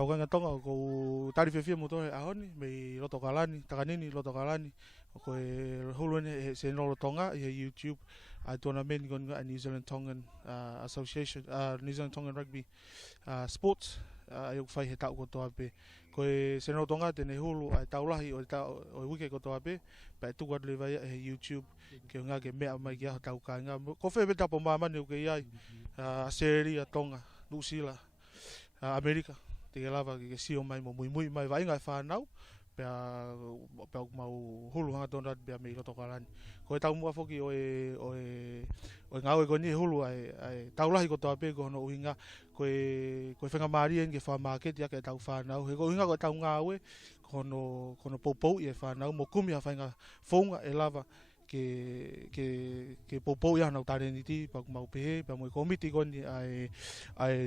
Taukanga tonga ko tari fefia moto ahoni me loto kalani takanini loto kalani ko hulune se no tonga e YouTube a tournament gon New Zealand Tongan Association New Zealand Tongan Rugby Sports eu fai he tau ko toa pe ko se no tonga tene hulu ai taulahi o wike ko toa pe pa tu le vai e YouTube ke nga ke mea mai kia tau ka nga ko fe beta po mama ni ke ai Australia Tonga New Zealand America te lava ke sio mai mo muy mai vai nga fa nau pe mau hulu hanga tonda pe me ko tokalan ko tau mo foki o ngau ko ni hulu ai taulahi ko toa pe ko no winga ko fenga mari en ke fa market ya ke tau fa nau ko winga ko tau ngau kono popo e fa nau mo kumi fa nga fonga e lava ke popo ya na tare ni ti pa mau pe pa mo komiti kon ai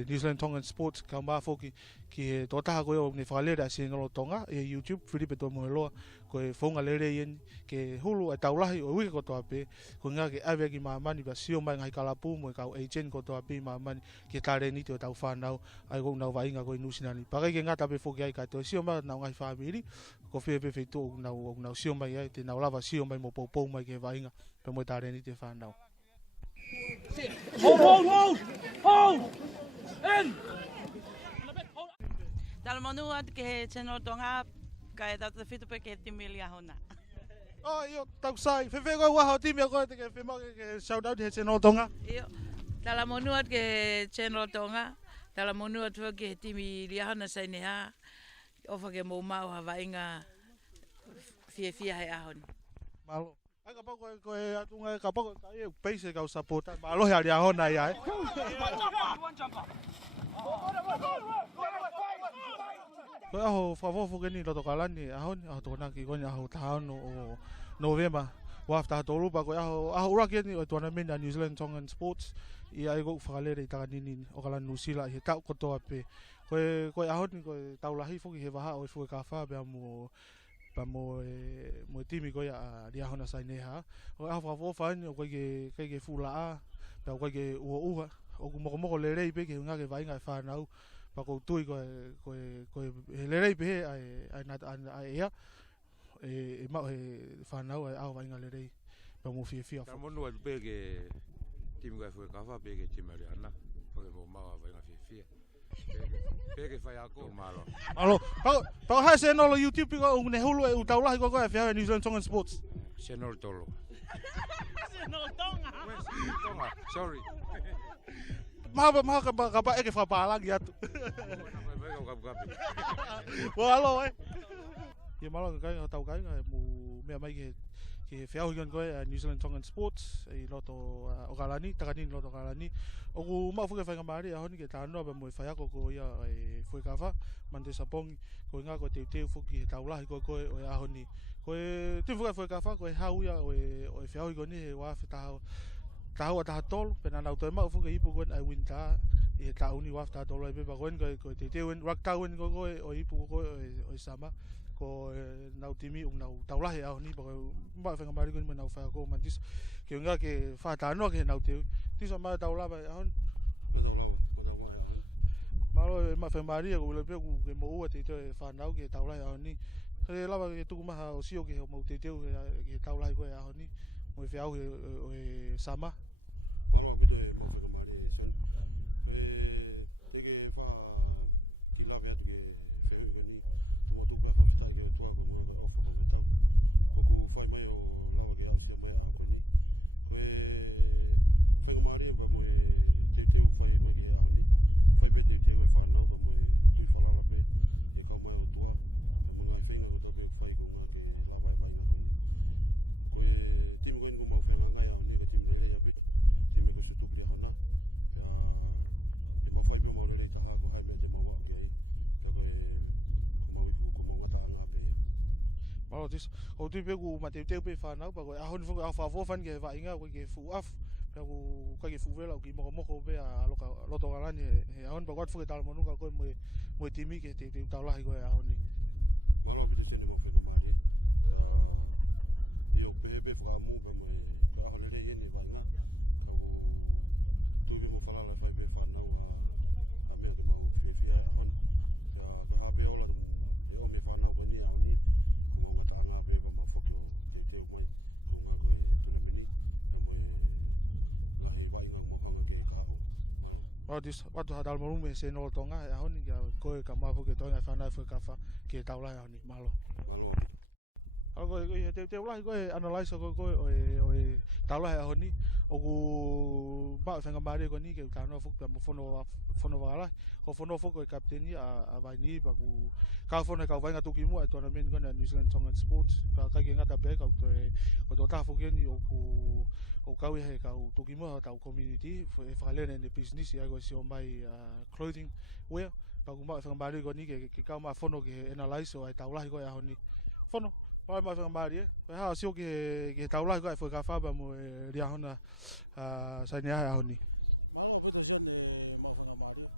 New Zealand Tongan Sports ka ma foki ki to ta ko ni falera se no tonga e YouTube Filipe to mo lo ko fonga lere yen ke hulu a taulahi o wi ko to ape ko nga ke ave ki mama ni ba sio mai ngai kala pu mo ka agent ko to ape mama ke tare ni to tau fa nau ai go nau vai nga ko nusinani pa ke nga ta pe foki ai ka to sio mai na ngai family ko fe to nau sio mai ai te nau lava sio mai mo popo mai ke vai nga pe mo tare ni te fa nau hold in Tala manuat ke channel tonga kai tata fitu pe ke timilia hona. Oh yo tau sai fe ko wa timi ko te ke fe mo ke shout out he channel tonga. Yo tala manuat ke channel tonga tala manuat ke timilia hona sai ne ha ofa ke mo mau hava inga fia hai ahon. Malo. Ai ka pa ko atunga ka pa ko ai peise ka support malo ya ria hona ya. Ko aho favofo ke ni loto kalani ahon aho tona ki ko ni aho taon o November wa afta tolu pa ko aho ura ke ni o tournament New Zealand Tongan Sports I ai go falere ta ni o kala nusila he ta ko to ape ko aho ni ko taulahi fo ki he va o fo ka fa ba mo timi ko ya dia hona sai ne ha o aho favofo ni ko ke fula a ko ke o mo lere pe ke nga ke vai nga fa nau pa ko tui ko lerei pe ai ia e ma fa nau ai au vai nga lerei pa mo fia ta mo no pe ke tim ga foi ka fa pe ke tim ariana ko mo ma vai nga fia pe ke fai ako malo pa ha se no YouTube ko ne hulu e utaula ko fia New Zealand Tongan Sports se no tolo Se no tonga. Sorry. Maha ka e ke fa pa lagi atu. Walo Ye malo ka tau ka mu me mai ke fea higan ko New Zealand Tongan Sports I loto o galani takani loto galani o ku ma fu ke fa ngamari a honi ke tano ba mo fa ya ko ia foi ka fa mande sapong ko nga ko te fu ki taula ko o a honi ko te fu ka fa ko ha uia o fea higan ni wa fa ta tol pena na to ma fu ke ipu kon ai winta e ta uni wa ta tol e ba kon ko te wen rak ta wen ko o ipu ko o sama ko na timi na taula he a ni ba fa ngamari ko na fa ko mantis ke nga ke fa ta no ke na te ti so ma taula ba a ma taula a hon malo ma fa mari ko le pe ku ke mo wa te fa na ke taula a ni ke la ba ke tu ma o sio ke mo te ke taula ko a ni mo fe au sama malo bito e mo fa ngamari son te ke fa ki la ve tu ke fe ko ni mo tu pa fa fita ke tu ko mo ko ofa ko tau o ku fai mai o lava ke sia mai a ko ni ko e fa ngamari ba mo te fai ko ke a ni fai be te e fa na ba mo tu fa la pe e ka mai o tua pa mo ngai fenga ko to be fai ko nga ke lava vai nga ko ni ko e tim ko ngo mo fa nga ya ni ko tim le ya bit tim ko se tu kli ha na pa e mo fai be mo le ta ha ko hai me te mo wa ke ka ko e ko mo ngata nga pe malo dis o tu pe ku ma te pe fa na ba ko a hon fu a fa vo fan ke va inga ko ke fu af pe ku ka ke fu vela ki mo ko be a lo to galani e a hon ba ko fu ke tal mo nu ka ko mo timi ke te ta la ko a hon ni malo bi te sene mo fe ko mari ta io pe fra mu ba mo ko a hole le ni va inga ka ku tu be mo fa la fa be fa na a me ke mau fe a hon Pea koe hape ola e o me whanau koe ni au ni. Ko mau ngata anga pe pa mau whoki o teu mai. Ko ngā koe tuna mini. Pea mo e ngahi wainga mohanga ke kahau. Malo. Dis watu hadal marume se no tonga e ahoni ya koe ka mafu ke tonga whanau fwe kafa ke taula e ahoni malo. Malo apito. Koe te ulahi koe analyse koe o taula e ahoni o ku ba whenga maare koe ni ke tānoa fuku mo fono wala ko fono fuku e kapteni a vai ni pa ku ka fono ka vainga tuki mo e tona men koe New Zealand Tongan Sports ka kai ke ngata pe ka o to ta fuku ni o ku o kau he ka o tuki mo ta community e whakalene ne business ia koe si o mai clothing wear pa ku ba whenga maare koe ni ke kau ma fono ke analyse o e taulahi koe ahoni fono Pai mai whenga maari e. Pai haa sio ke taulai koe fwe ka whaba mo e ria hona saini ahe ahoni. Malo apito sian e mau whenga maari e.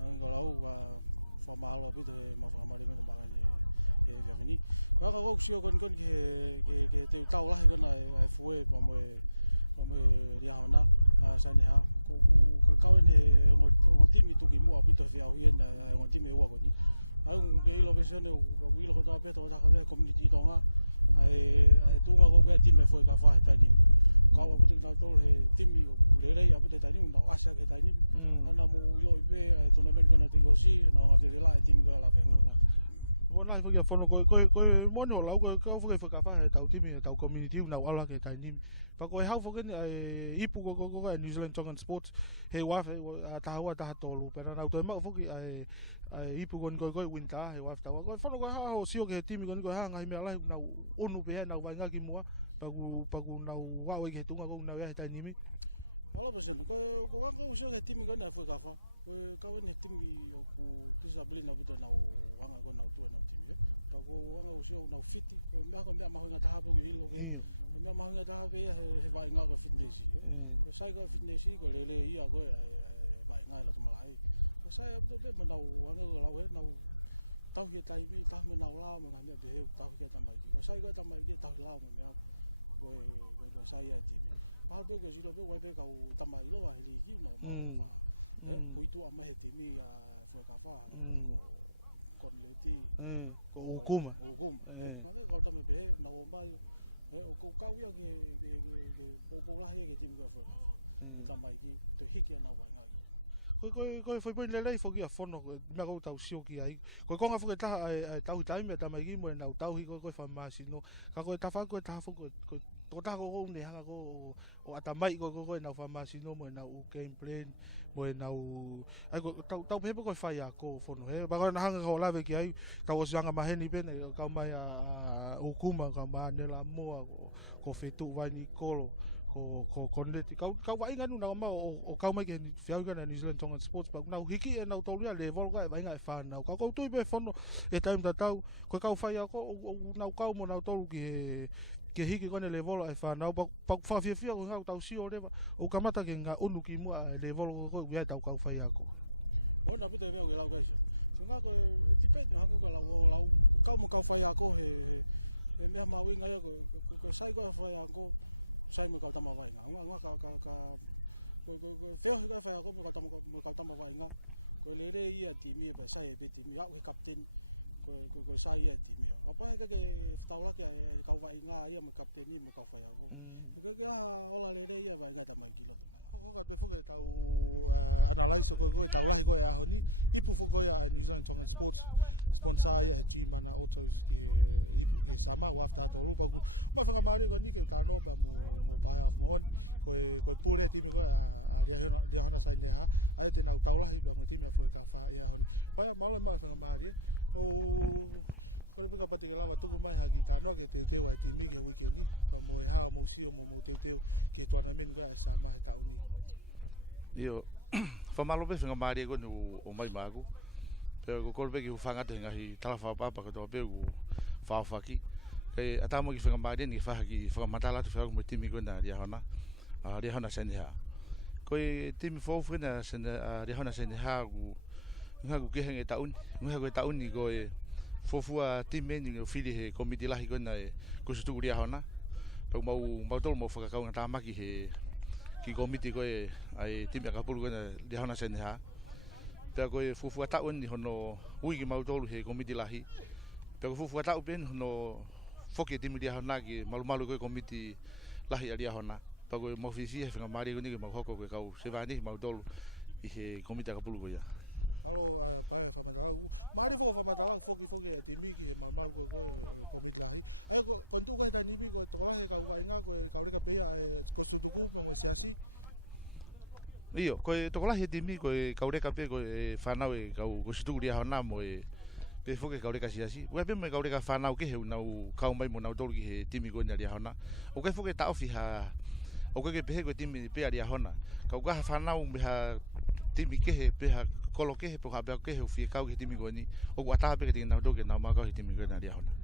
Ngo lau wha mahalo apito e mau whenga maari ngo maari e whiawhini. Koe haka kou sio kon ke teu taulahi kona e fwe pa mo e ria hona saini haa. Koe kauen e ngo timi tuki mua apito e whiahui e ngo timi e ua koni. Ai ke ilo pesone u ilo ko ta peto ta ka community tonga ai tunga ko ke time foi ka fa tani ka wa putu na to he timi o kurere ya putu tani na asa ke tani ana mo ilo ipe ai to na ben kana te gosi na nga vela ai timi ko la ben Ona ko ya fono ko mono la ko foi ka fa ta timi ta community na wala ke tani pa ko hau fo ke ipu ko New Zealand Tongan Sports he wa ta wa ta tolu pero na to ma fo ki ai ipu kon ko winta he wafta ko fono ko ha ho sio ke timi kon ko ha ngai me ala na unu pe na wa ngaki mua pagu na wa we ke tunga ko na ya ta nimi Malo pesen ko ko sio ke timi kon na foi ka fa ko ka wen timi o ku disability na buto na wanga ko na tu na timi pa ko wanga sio na fiti ko me ma ho ngata ha pe ilo ke me ma ho ngata ha pe he va nga ko fitness ko sai ko fitness ko lele ia ko va nga lo malai Saya abdo be menau wanga ko lau he nau tau he tai mi tau me nau la mo ngame be tau he tamai ki ko sai ko tamai ki tau la mo me ko sai ti mi ma be ko silo be wai be ka u tamai lo wa heli ki no ma fa ho tu ama he ti mi foi ka fa kon le ti ko kuma ma ke ko tamai be na o mai o ko ka wi ke po la he ke ti mi ko foi ka fa tamai ki to hiki na wa nga Ko foi poin lelei foki a fono me ko tau sio ki ai ko konga foki ta tau taime ta mai mo na tau hi ko fa masi no ka ko ta fa ko ta fo ko ta ko ne ha ko o ata mai ko na fa masi no mo na u game plan mo na u ai ko tau pe ko fa ya ko fono he ba ko na hanga ko lave ki ai ka o sanga ma heni pe ka mai a ukuma ka ma ne la mo ko fetu vai ni kolo ko kondeti kau vai nganu na ma o kau mai ke fiau kana New Zealand Tongan Sports pa na hiki e na tolia level ka vai ngai fa na ka ko tu be fono e time ta tau ko kau fai ko na kau mo na tolu ke hiki kone level ai fa na pa fa fia ko ngau tau si o leva o kamata ke nga unu ki mo level ko ia tau kau fai ko ona pite me o lau gaisa sunga ko tipet ha ko lau kau mo kau fai ko he me ma winga ko sai ko fai ko sai mo ka tama vai nga ka ko feo ka fa ko mo ka tama vai nga ko lele ia timi ba sai be timi ya ke kapten ko sai ia timi apa ke taula ke ka vai nga ia mo kapten ni mo ka fa ya ko ke ola lele ia vai nga tama kilo tama ko ka be fo ke tau analyse ko taula ko ya honi ipu fo ko ya New Zealand Tongan Sports sponsor ya G mana autos ke sama wafta to rupa ku ma fanga mari ko ni ke tano ba mo pa mo on ko pure timi ko dia hona sai ne ha ai te na taula ba mo timi fo ka fa ya honi pa malo ma fanga mari o ko le ka pati ke lava tuku mai haki tano ke te ai timi ke weekend ni pa mo ha mo sio mo te ke tournament ko sama ta uni io fa malo be fanga mari ko o mai magu pero ko be ki fanga te ngahi tala fa papa ko to be ku fa ki ke atamo ki fanga mari ni fa ki fa matala te fa mo timi ko na dia hona sen ha ko timi fo fina sen dia hona sen ha ku ngaku ke henge taun ngaku taun ni ko fofua timi ni fili he komiti lahi ko na ko su tu dia hona to mau tol mo fa ka nga tamaki he ki komiti ko ai timi ka pulu ko na dia hona sen ha Pea koe fufu atau ni hono ui ki mautolu he komiti lahi. Pea koe fufu atau pen hono foki timi dia hona ki malu koe komiti lahi alia hona. Pea koe mawhifi he whangamari koe ni ki mawhoko koe kau sevani ki mautolu i he komiti akapulu koe ia. Alo pae whamatalau. Maari foko whamatalau foki e timi ki he malmalu koe komiti lahi. Ai ko ntu koe tanimi koe tokola he kau wainga koe kaureka peia ko sutuku mo siasi. Iyo, koe tokola he timi koe kaureka pe koe whanau e kau ko situku ria hona mo e pe foke kaureka siasi. Ua pe mo e kaureka whanau ke heu nau kau mai mo nau tolu ki he timi koe ria hona. O koe foke ta ofi ha o koe ke pehe koe timi pe ria hona. Kau kaha whanau me ha timi ke he pe ha kolo ke he po ha ke he fie kau ki timi koe ni. O kua taha pe ke tingna toke nau makau he timi koe ria hona.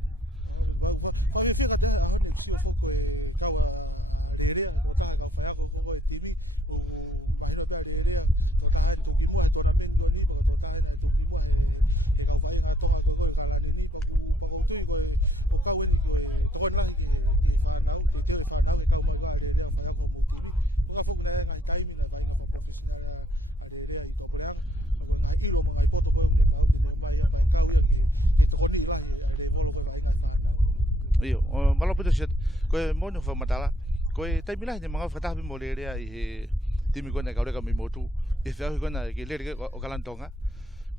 Whawhiwhia ka te ahone kusio foko e kau a rerea, tō taha kau whaiako koko e timi, o mahino pia rerea, tō taha en tōki mua he tōna meni koe ni, paka tō taha en tōki mua he kau whai ngā tonga koe ka lani ni, pako tui koe o kau eni koe tokon lahi ki whanau, te teo e whanau, he kau mai koe a rerea whaiako mou timi, ko ngā whoku nei ngahi taimi na vai ngā wha professional a rerea I tō poreanga, ko ngahi ilo mo ngai poto koe unge mau te neo mai a pai kau ia ki tokoni lahi a re volo koe vai ngā whanau. Iyo, malo pito siat, koe mono whamatala, koe taimi lahi ne mga whatahapi mo lerea I he timi koe na kaureka mi motu, I whiahu koe na ke lere o Kalantonga,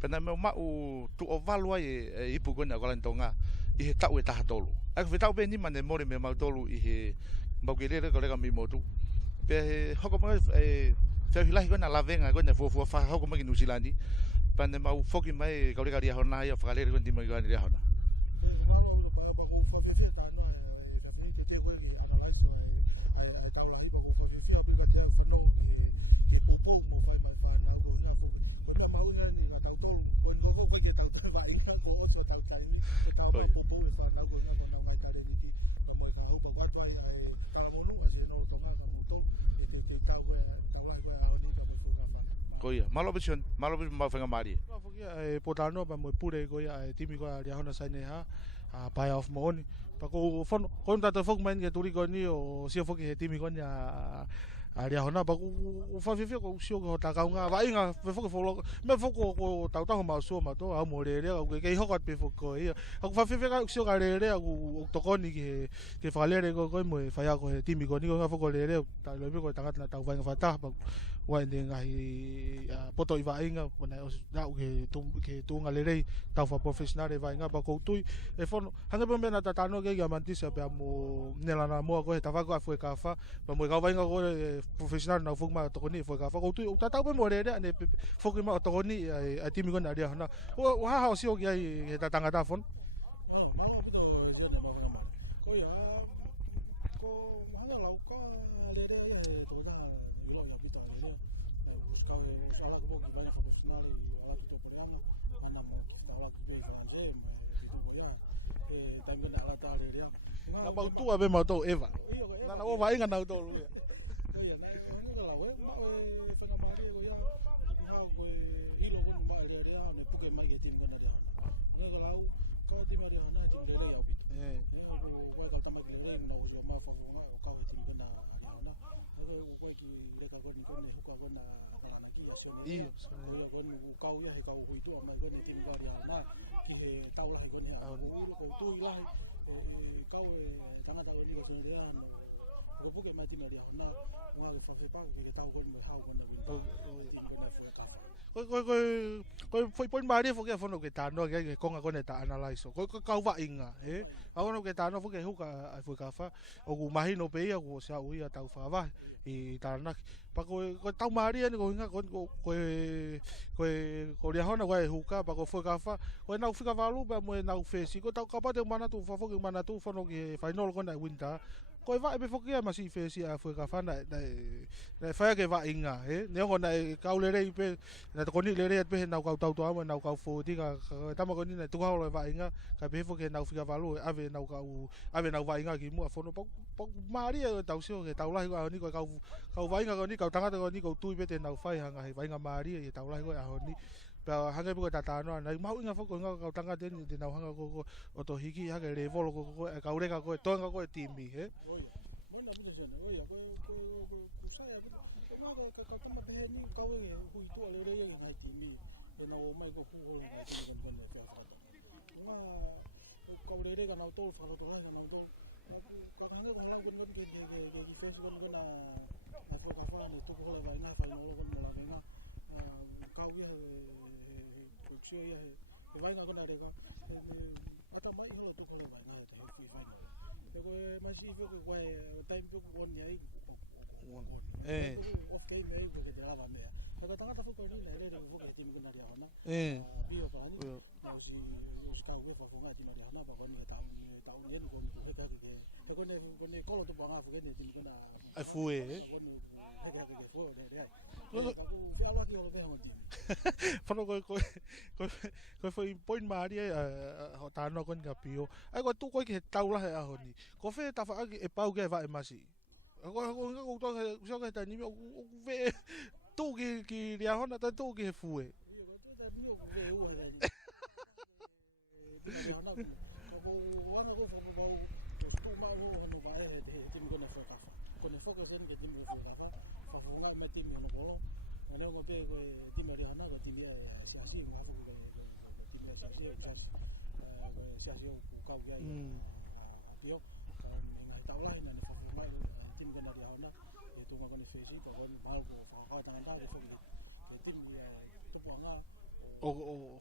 pena me o mau tu o valua I ipu koe na Kalantonga, I he tau e taha tolu. Ako whetau pe ni mane more me mau tolu I he mau ke lere kaureka mi motu, pe he hoko mga whiahu lahi koe na lavenga koe na fuafua wha hoko mga Nusilandi, pena mau foki mai kaureka ria hona ia whakalere koe timi koe ria hona. Foi malo abu pa ko whawhiwhia tāno e whiawhini te koe ki analyse o ai taulahi pa ko whawhiwhia abu ka te au whanau ki popou mo whai mai whanau ko inga whoki ko mea mahu inga ni ka tautolu ko inga koe ke tautolu wa inga ko osi o tautaimi ko tau maa popou e whanau ko inga ko nau ngai tare ni ti pa mo ka hau pa ko atu ai talamonu a se noro tonga ka moutolu e te tau koe taulahi koe ahoni pa mo i fuka wha Ko ia, malo bision, malo bision mau whenga maari. E potano pa mo pure ko ia e timi ko ria hona saine ha a pai of mo oni pa ko fono ko nta te fok main ke turi ko ni o sia fok he timi ko ni a ria hona pa ko fa fifia ko sio ko ta ka nga va inga pe fok folo me fok ko tau tau ma so ma to a mo re ke hokot pe fok ko ia ko fa fifia ka sio ka re ko to ko ni ke fa le ko mo fa ya ko he timi ko ni ko nga fok re ta lo ko ta na tau va nga fa ta pa wa ndi ngai poto I va inga na na ke tunga le rei tau fa professional e va inga pa ko tui e fono hanga pe na tatano ke ya mantisa pe mo nela na mo ko ta va ko foi ka fa pa mo ka va inga ko professional na fugma to ni foi ka fa ko tui ta tau pe mo re ne fugma to ni a timi ko na ria na o ha ha si o ki ai ta tanga ta fon malo pito zione ma fanga mare ko ya ko hanga lau ka le re ya he to da ilo ya pito le le na buscava os ala que vai na profissional e ala tudo poreanga mana mo que está lá que veio francês vitu goia e time que ala ta le ria nga tu ave mo to eva io eva o vai nga na to goia na hanga la we ma e fanga mari goia nga ko ilo con ma le ria ne puke mai que tim gona ria hanga nga la ka tim ria hana tim le ya vitu ko ko ka tamai le ria na o si ma fa o ka tim gona ria hana ko ki reka ko ni ko ne huka ko na talana ki asionelea ko ia ko nu kau ia he kau huitu mai ko ne timi ka ria na ki he taula he ko ne ana ko ilo ko tu ilahi e kau e tanga ta ni ko asionelea no ko puke mai timi ria na nga ke fa pa ke tau ko mo hau ko na winta timi ko na foi kafa ko foi pon mari fo ke fono ke tano ke konga ko ne ta analyze ko kau va inga ono ke tano fo ke huka foi kafa o ku mahino pe ia ko sa uia tau fa va I tana pa ko tau mari ni ko inga ko ria hona ko huka pa ko foi kafa ko na fika valu pa mo na fesi ko tau kapa te mana tu fa fo ke mana tu fono ke final ko na winta ko va be fo ke ma si fesi a foi kafa na fa ke va inga ne ko na kaulere pe na ko ni le re pe na ka tau to na ka fo ti ka tama ko ni na tu ka lo va inga ka be fo ke na fika valu ave na va inga ki mu fono pa mari tau sio ke tau lai ko ni ko ka va inga ko ni ka tanga ko ni ko tu pe te na fai hanga va inga mari e tau lai ko a ni pa hanga po ta tano na mau inga fo ko nga ka tanga te ni na hanga ko o to hiki hanga le volo ko ka ureka ko to nga ko timi oia Mona bito sene, oia, ko saya bito. Nga ka tama behe ni ka we hui tu ale re ngai timi. E na o mai ko hu ho ngai timi kon e fa to. Nga ka le re ka na tol fa to la ka na tol. Ka hange ko hala kon ke face kon na a foi ka fa ne tu ko la vai nga fa no kon mo la venga. Ka we production ya he vai nga kon are ka. Ata mai holo tu ko la vai nga he fui fa no. Ko masi fe ko time pe ko on ai ko time pe ko off game ai ko ke de lava me ka tanga ta fo ko ni na le fo ke tim kuna ria hona bio plani na o si ka we fa fo nga tim ria hona ba ko ni ta un yen ko he ka ke ko ne ko lo to ba nga fo ke ne tim kuna Ai fue. ba ko ne he ka ke fo le ai ka ko fe alo ki ho be ngo tim Whanau koe whai point maari ho tāna koe nga pio. Ai koe tū koe ki he taulahe aho ni. Ko whee ta whaaki e pau ke e masi. Koe nga koutoa he kusio ke tainimi o whee tū ki ria hona tai tū ki he fue. Iyo ko tu ta ni o ve u ha ni. Dinga ria hona ka ko wanga ko fa pa ko stu ma ho no va he tim ko na fo kafa. Ko ne focus en ke tim fo kafa fa fo nga me tim no ko Nga ngo be ko tim ria hona ko tim ya siasi ngo ha fo ko tim ya siasi ko siasi ko siasi ko ka ya a pio ka nga ta ola ina ne fa fo nga tim ko na ria hona e tu nga ko ne fesi pa ko mal ko fa ka tanga ta ke fo ke tim ya to po nga O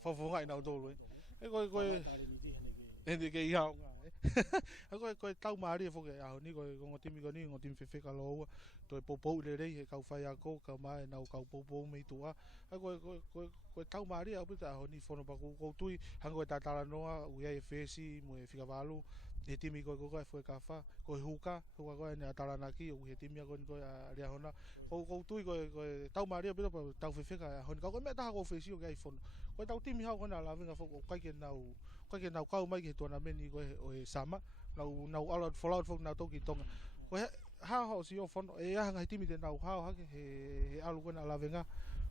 whawhunga i nau tōlu. E koe Whangai tāre ni ti hene ke... Hene ke iau. Koe tau maari e whoke aho ni, koe ngō timi ko ni, ngō timi whewheka loa. Toi popou le rei, he kau whai a kou, kau mai nau kau popou mei tua. Koe tau maari au pita aho ni, whono pa kou tui, hango e tātara noa, uia e whesi, mo e whikawalu. He timi koe koe whue ka wha, koe huka, koe ne a taranaki, o he timi a koe a rea hona. Kou tui koe tau maari a pita pa tau whewheka aho ni, kau koe mea taha koe whesi o kai whono. Koe tau timi hau koe na lawenga whoko, kai ke nau kau mai ke tuana meni koe o e sama, nau ala wholaut whok nau toki tonga. Koe hao si o whono, e ahanga he timi te nau hao hake, he alu koe na lawenga.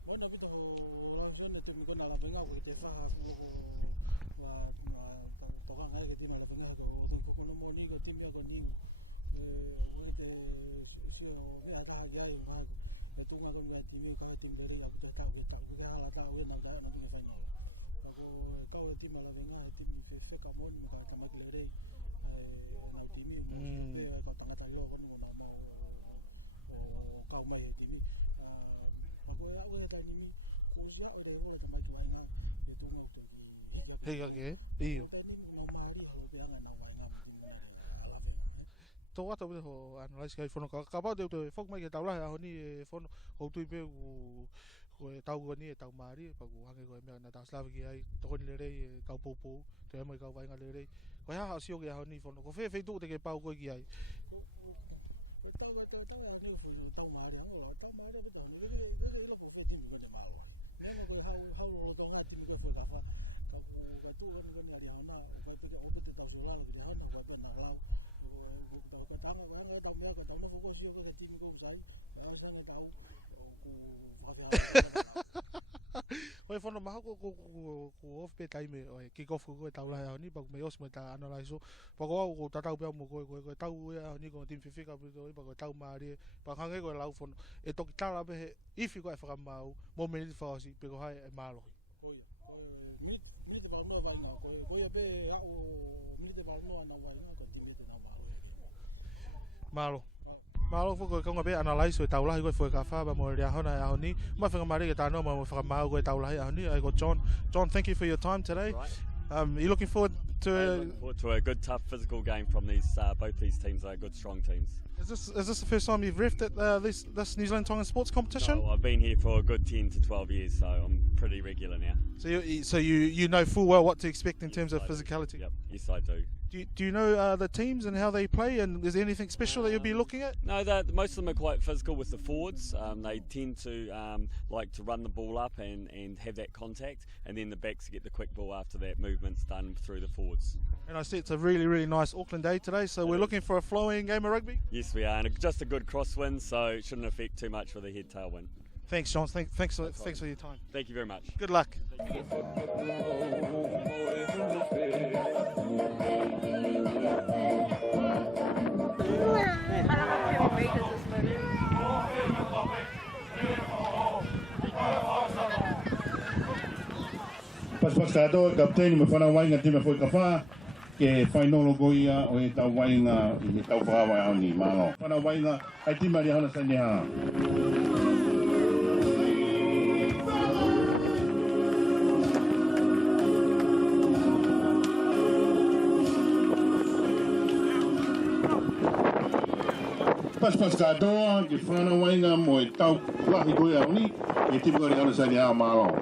Moina pito ho lausione tumi koe na lawenga, koe te whaha fuloko wa toka ngai ke tima lawenga, ko tui koko no mo ni ko timi a ko niu. Koe te sio mea taha ki ai mga ko. E tunga kon ngai timi ka he timi lerei, au kuto he tau ke hala tau e nau tae ana tunge whainolo. Ko kau e tima lawenga, he timi wheka moni, me ka tamaki lerei, e nau timi, mo silo pe, e kau tangata ilo, konu ko nau mau o kau mai he timi. Pako e au he tainimi, ko si hao e rei wola tamaki wainga, e tunga kuto ki hiki hake korunga. Ko tainimi nau maari halo pe anga nau wainga, me timi ngana rea alawenga. Tō wata wite ho analyse kai whono, ka pau te whok mai ke taulahe aho ni e whono, kou tui pe koe tau koe ni e tau maari, pa ku hange koe mea na tāslawe ki ai, toko ni le rei e kau poupou, te amai kau wainga le rei. Koe haha sio ki aho ni whono, ko whee tuku te ke pau koe ki ai. Ko tau e aho ni ko tau maari angola, tau maari apita ho ni, ke ilo po whee timi koe ne mālohi. Nengo koe hau lolo tō ngā timi koe whee ka wha, ka ku ka tū koni ari hauna, o koe peke opete tau sio lalo ki hauna, koe pena lau. Koe tanga koe hanga tau mea, koe tau nofo koe sio koe timi koe usai, koe au sange tau, ku whawhihala ki laka lau. Koe whono maha ko off pe taime, kick off koe tau lahe aho ni, pa ku me os me ta analyse o. Pa ko au ko tatau pia mo koe tau e aho ni, koe timi whiwhika pito, pa koe tau maari, pa hange koe lau whono. E toki tala pehe, iwi koe whakamau, mo meniti whawasi, pe ko hai e mālohi. Koia, minite whaunua wainga, koia pe au minite whaunua nau wainga, koe timete nau mālo he kemi. Mālo. Mālo koe kaunga pe analyse o taulahi koe whue ka whaba mo rea hona e aho ni. Mai whakamari ke tānoa mo whakamau koe taulahi aho ni. I got John. John, thank you for your time today. Right. You looking forward to... looking forward to a good, tough, physical game from both these teams. They're good, strong teams. Is this the first time you've reffed at this New Zealand Tongan sports competition? No, I've been here for a good 10 to 12 years, so I'm pretty regular now. So you know full well what to expect in terms of physicality? Yep, yes I do. Do you know the teams and how they play, and is there anything special that you'll be looking at? No, most of them are quite physical with the forwards. They tend to like to run the ball up and have that contact, and then the backs get the quick ball after that movement's done through the forwards. And I see it's a really, really nice Auckland day today, so we're looking for a flowing game of rugby? Yes, we are, and just a good crosswind, so it shouldn't affect too much with a head-tail wind. Thanks, John. Thanks for your time. Thank you very much. Good luck. Thank you. katoa kapteni me whana wainga te me whoi ka wha ke whainolo goia o e tau wainga i he tau whawa au ni malo. Whana wainga ai te mari hana sa ni haa. Pas katoa ke whana wainga mo e tau lahi goia au ni e te mari hana sa ni haa malo.